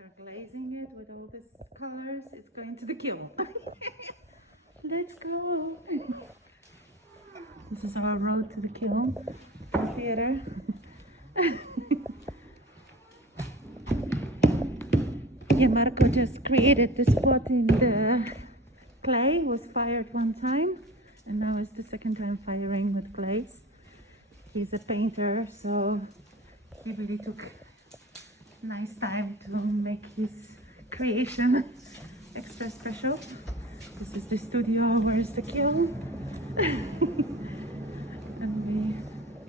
After glazing it with all these colors, it's going to the kiln. Let's go. This is our road to the kiln, the theater. Yeah, Marco just created this spot in the clay. Was fired one time, and now it's the second time firing with glaze. He's a painter, so he really took nice time to make his creation extra special. This is the studio. Where's the kiln?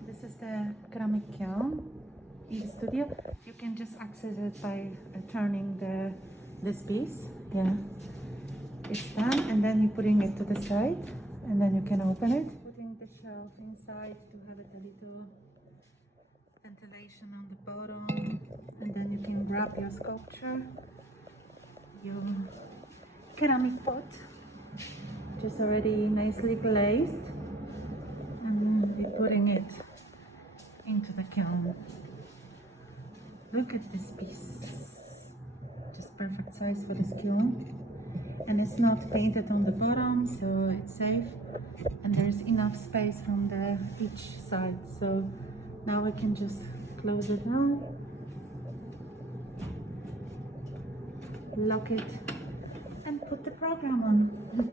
This is the ceramic kiln in the studio. You can just access it by turning this piece. Yeah, it's done, and then you're putting it to the side, and then you can open it. Putting the shelf inside to have it a little ventilation on the bottom, and then you can grab your sculpture, your ceramic pot, which is already nicely glazed, and then we're putting it into the kiln. Look at this piece, just perfect size for this kiln, and it's not painted on the bottom, so it's safe, and there's enough space from each side, so now we can just close it down, lock it, and put the program on.